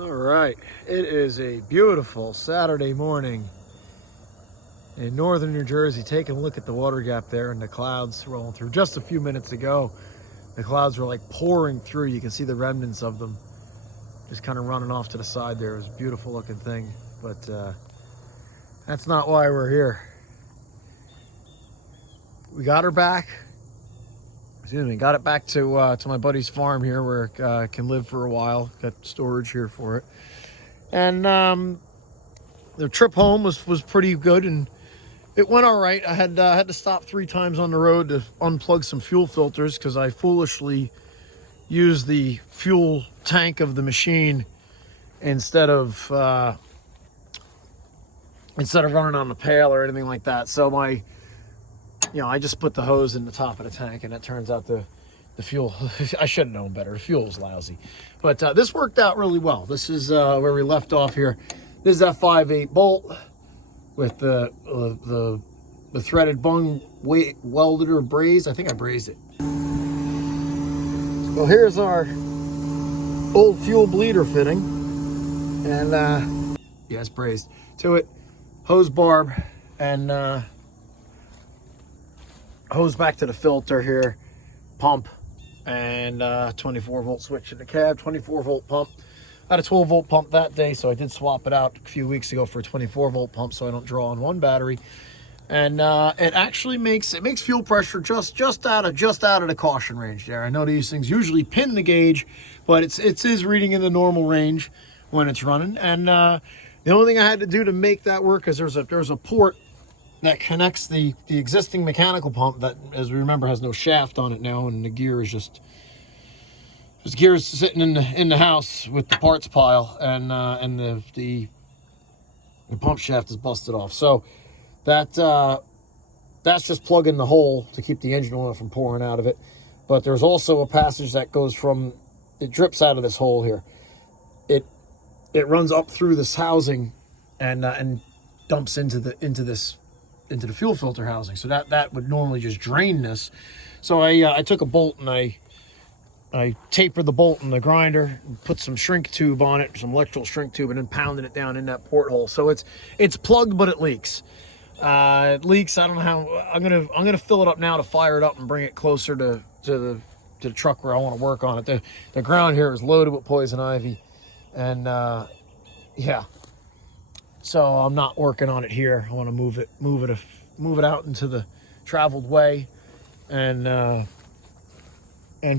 All right, it is a beautiful Saturday morning in northern New Jersey. Taking a look at the water gap there and the clouds rolling through. Just a few minutes ago, the clouds were like pouring through. You can see the remnants of them just kind of running off to the side there. It was a beautiful looking thing, but that's not why we're here. We got her back. Got it back to my buddy's farm here where it can live for a while. Got storage here for it. And the trip home was pretty good, and it went all right. I had to stop 3 times on the road to unplug some fuel filters because I foolishly used the fuel tank of the machine instead of running on the pail or anything like that. So I just put the hose in the top of the tank, and it turns out the fuel, I should have known better. The fuel was lousy. But this worked out really well. This is where we left off here. This is that 5/8 bolt with the threaded bung welded or brazed. I think I brazed it. So here's our old fuel bleeder fitting. And yeah, it's brazed to it. Hose barb and hose back to the filter here, pump, and 24 volt switch in the cab, 24 volt pump. I had a 12 volt pump that day, so I did swap it out a few weeks ago for a 24 volt pump so I don't draw on one battery. And it actually makes fuel pressure just out of the caution range there. I know these things usually pin the gauge, but it is reading in the normal range when it's running. And the only thing I had to do to make that work is there's a port that connects the existing mechanical pump that, as we remember, has no shaft on it now, and the gear is just gears sitting in the house with the parts pile, and the pump shaft is busted off. So that's just plugging the hole to keep the engine oil from pouring out of it. But there's also a passage that goes it drips out of this hole here. It runs up through this housing and dumps into the fuel filter housing. So that would normally just drain this. So I took a bolt and I tapered the bolt in the grinder, put some shrink tube on it, some electrical shrink tube, and then pounded it down in that porthole. So it's plugged, but it leaks. It leaks. I don't know how. I'm gonna fill it up now to fire it up and bring it closer to the truck where I want to work on it. The ground here is loaded with poison ivy, and yeah. So I'm not working on it here. I want to move it out into the traveled way, and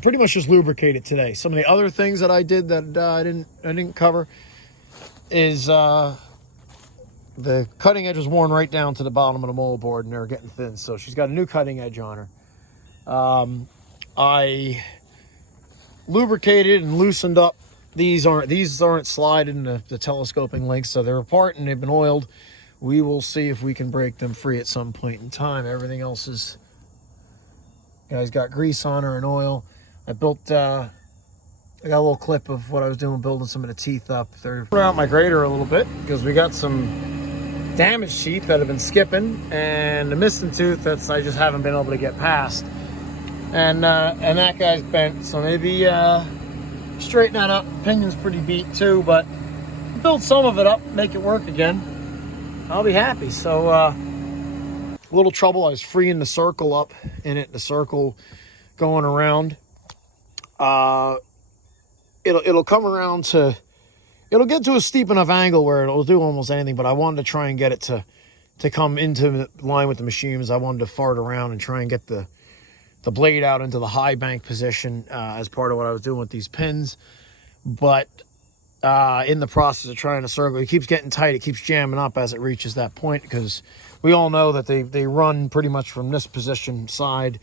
pretty much just lubricate it today. Some of the other things that I did that I didn't cover is the cutting edge was worn right down to the bottom of the moldboard, and they're getting thin. So she's got a new cutting edge on her. I lubricated and loosened up. These aren't slided in the telescoping links, so they're apart and they've been oiled. We will see if we can break them free at some point in time. Everything else is, got grease on her and oil. I got a little clip of what I was doing, building some of the teeth up. They're putting out my grader a little bit because we got some damaged teeth that have been skipping, and the missing tooth I just haven't been able to get past. And that guy's bent, so maybe straighten that up. Pinion's pretty beat too, but build some of it up, make it work again. I'll be happy. So a little trouble. I was freeing the circle up in it, the circle going around. It'll come around it'll get to a steep enough angle where it'll do almost anything, but I wanted to try and get it to come into line with the machines. I wanted to fart around and try and get the blade out into the high bank position as part of what I was doing with these pins. But in the process of trying to circle, it keeps getting tight. It keeps jamming up as it reaches that point, because we all know that they run pretty much from this position side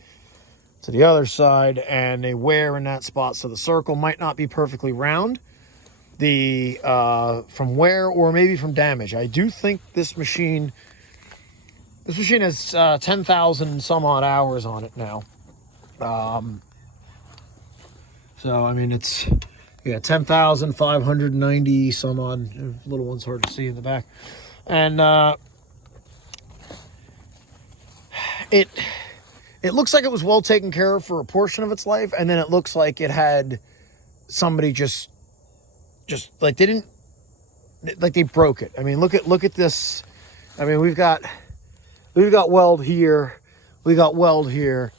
to the other side, and they wear in that spot. So the circle might not be perfectly round from wear or maybe from damage. I do think this machine has 10,000 some odd hours on it now. So I mean, it's 10,590 some odd. The little one's hard to see in the back, and it looks like it was well taken care of for a portion of its life, and then it looks like it had somebody just just like they didn't, like they broke it. I mean, look at this. I mean, we've got weld here, we got weld here.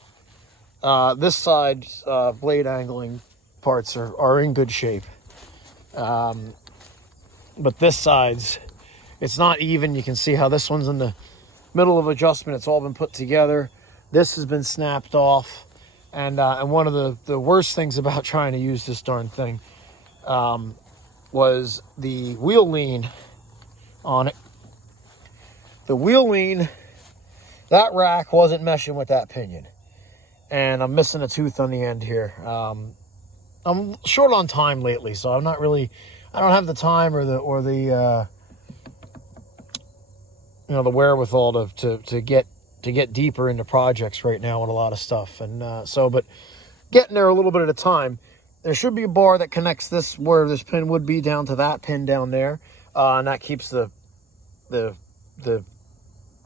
This side blade angling parts are in good shape, but this side's, it's not even. You can see how this one's in the middle of adjustment. It's all been put together. This has been snapped off, and one of the worst things about trying to use this darn thing was the wheel lean on it. The wheel lean, that rack wasn't meshing with that pinion, and I'm missing a tooth on the end here. I'm short on time lately, so I'm not really, I don't have the time or the you know, the wherewithal to get deeper into projects right now with a lot of stuff. And but getting there a little bit at a time. There should be a bar that connects this, where this pin would be, down to that pin down there, and that keeps the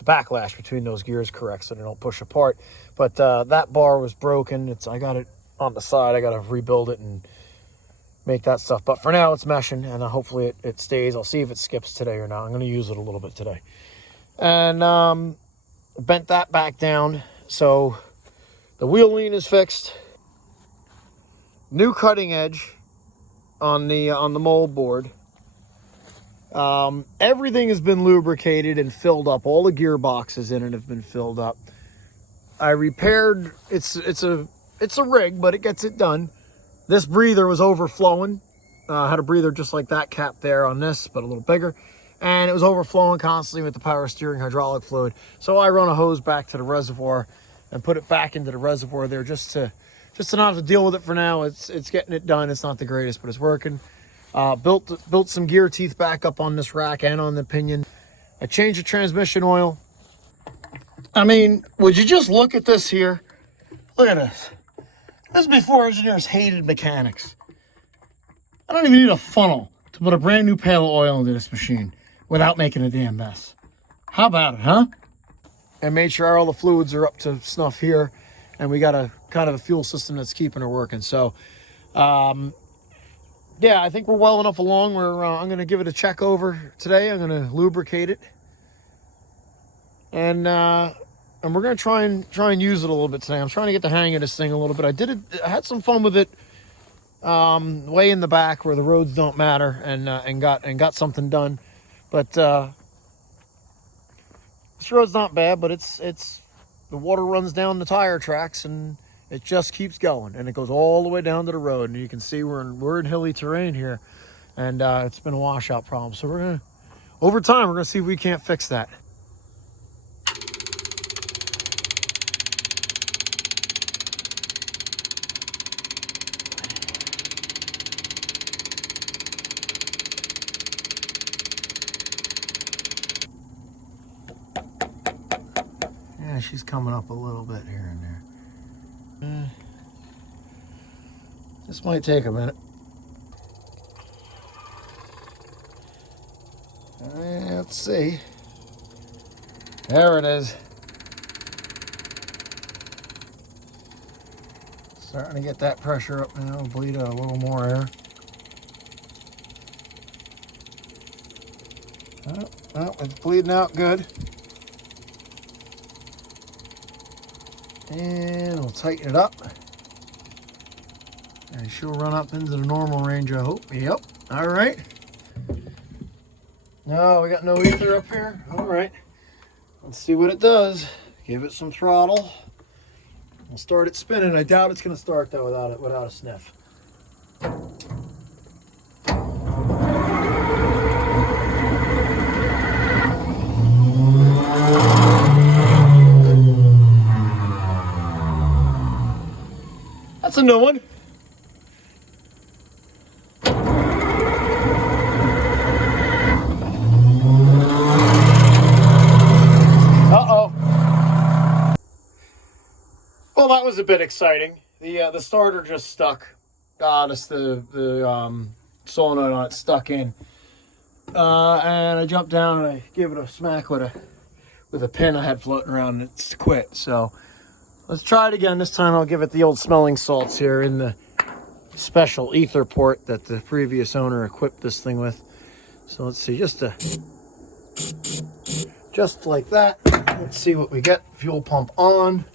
backlash between those gears correct, so they don't push apart. But that bar was broken. I got it on the side. I got to rebuild it and make that stuff. But for now, it's meshing, and hopefully it stays. I'll see if it skips today or not. I'm going to use it a little bit today. And bent that back down, so the wheel lean is fixed. New cutting edge on the mold board. Everything has been lubricated and filled up. All the gearboxes in it have been filled up. I repaired. It's a rig, but it gets it done. This breather was overflowing. I had a breather just like that cap there on this, but a little bigger, and it was overflowing constantly with the power steering hydraulic fluid. So I run a hose back to the reservoir and put it back into the reservoir there just to not have to deal with it for now. It's getting it done. It's not the greatest, but it's working. Built some gear teeth back up on this rack and on the pinion. I changed the transmission oil. I mean, would you just look at this here? Look at this. This is before engineers hated mechanics. I don't even need a funnel to put a brand new pail of oil into this machine without making a damn mess. How about it, huh? And made sure all the fluids are up to snuff here, and we got a kind of a fuel system that's keeping her working. So, yeah, I think we're well enough along where I'm going to give it a check over today. I'm going to lubricate it, and we're going to try and use it a little bit today. I'm trying to get the hang of this thing a little bit. I had some fun with it way in the back where the roads don't matter, and got something done. But this road's not bad, but it's the water runs down the tire tracks, and it just keeps going, and it goes all the way down to the road. And you can see we're in hilly terrain here, and it's been a washout problem. So over time, we're gonna see if we can't fix that. Yeah, she's coming up a little bit here and there. This might take a minute. Let's see. There it is. Starting to get that pressure up now. Bleed a little more air. Oh, it's bleeding out good. And we'll tighten it up. And she'll run up into the normal range, I hope. Yep. All right. No, we got no ether up here. All right. Let's see what it does. Give it some throttle. We'll start it spinning. I doubt it's going to start though without a sniff. That's a new one. Well, that was a bit exciting. The starter just stuck. The solenoid on it stuck in, and I jumped down and I gave it a smack with a pin I had floating around, and it's quit. So let's try it again. This time I'll give it the old smelling salts here in the special ether port that the previous owner equipped this thing with. So let's see, just like that. Let's see what we get. Fuel pump on.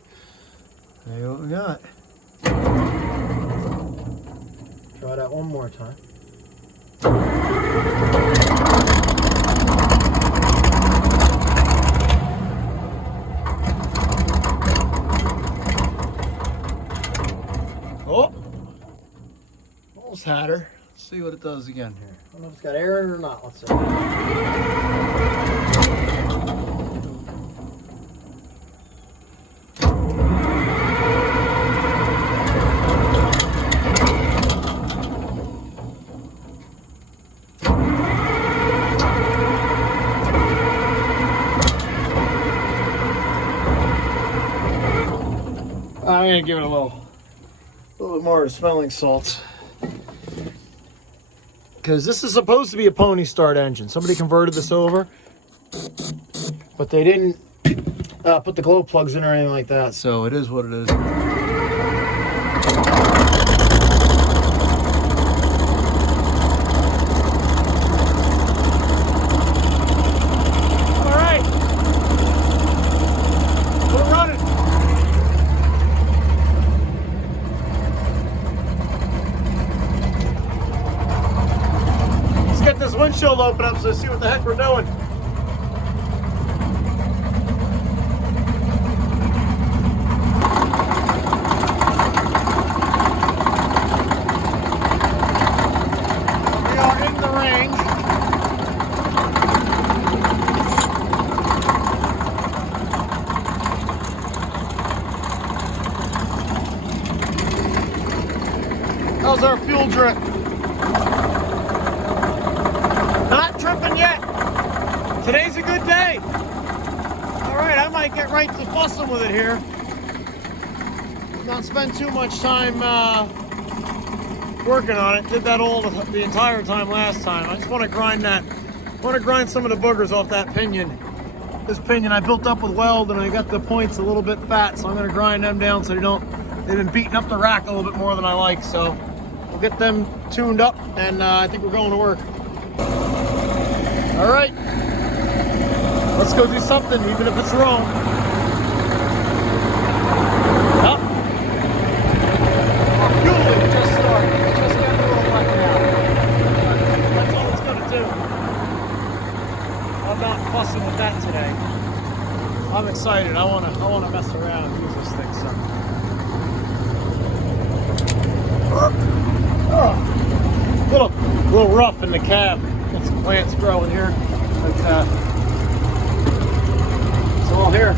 There what we got. Try that one more time. Oh, almost had her. Let's see what it does again here. I don't know if it's got air in it or not. Let's see. I'm gonna give it a little bit more of the smelling salts, because this is supposed to be a pony start engine. Somebody converted this over, but they didn't put the glow plugs in or anything like that, so it is what it is. All right, we're running. Get this windshield open up so I see what the heck we're doing. We are in the range. How's our fuel drip? Tripping yet. Today's a good day. All right, I might get right to fussing with it here. Not spend too much time working on it. Did that all the entire time last time. I just want to grind that. I want to grind some of the boogers off that pinion. This pinion I built up with weld, and I got the points a little bit fat, so I'm going to grind them down so they've been beating up the rack a little bit more than I like. So we'll get them tuned up, and I think we're going to work. All right, let's go do something, even if it's wrong. Up. Our fueling just started. Just got a little wet now. That's all it's gonna do. I'm not fussing with that today. I'm excited. I wanna mess around and use this thing some. A little rough in the cab. Got some plants growing here, but it's all here.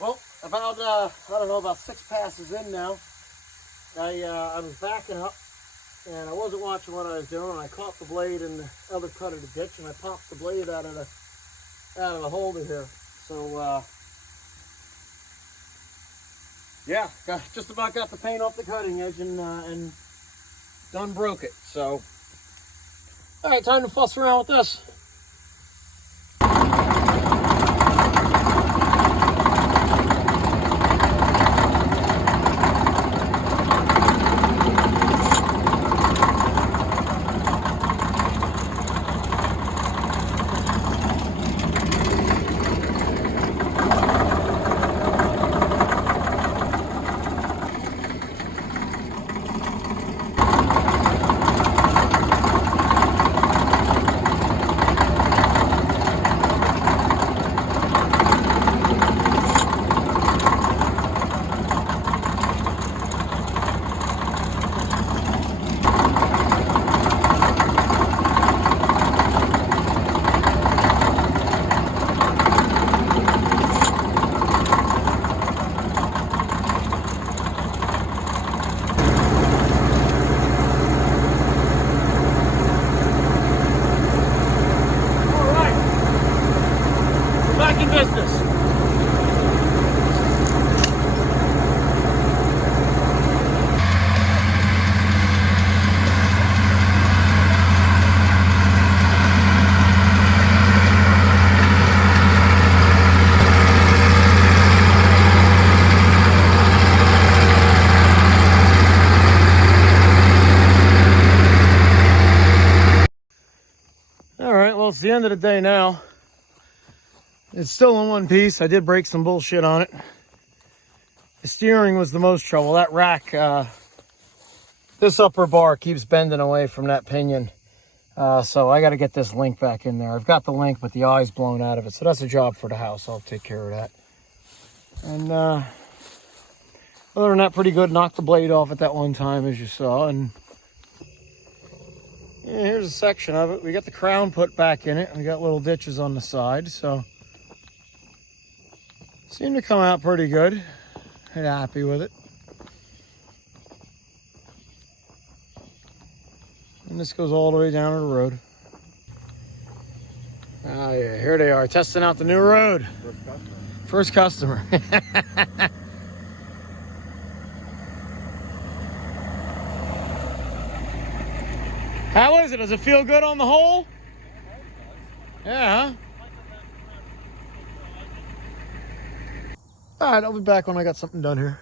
Well, about I don't know, about 6 passes in now. I was backing up. And I wasn't watching what I was doing, and I caught the blade in the other cut of the ditch, and I popped the blade out of the holder here. So yeah, just about got the paint off the cutting edge and done broke it. So all right, time to fuss around with this. it's the end of the day now. It's still in one piece. I did break some bullshit on it. The steering was the most trouble. That rack, this upper bar keeps bending away from that pinion. So I got to get this link back in there. I've got the link, but the eye's blown out of it. So that's a job for the house. I'll take care of that. And other than that, pretty good. Knocked the blade off at that one time, as you saw. And yeah, here's a section of it. We got the crown put back in it. We got little ditches on the side. So seemed to come out pretty good. I'm happy with it. And this goes all the way down to the road. Oh yeah, here they are, testing out the new road. First customer. How is it? Does it feel good on the whole? Yeah, huh? All right, I'll be back when I got something done here.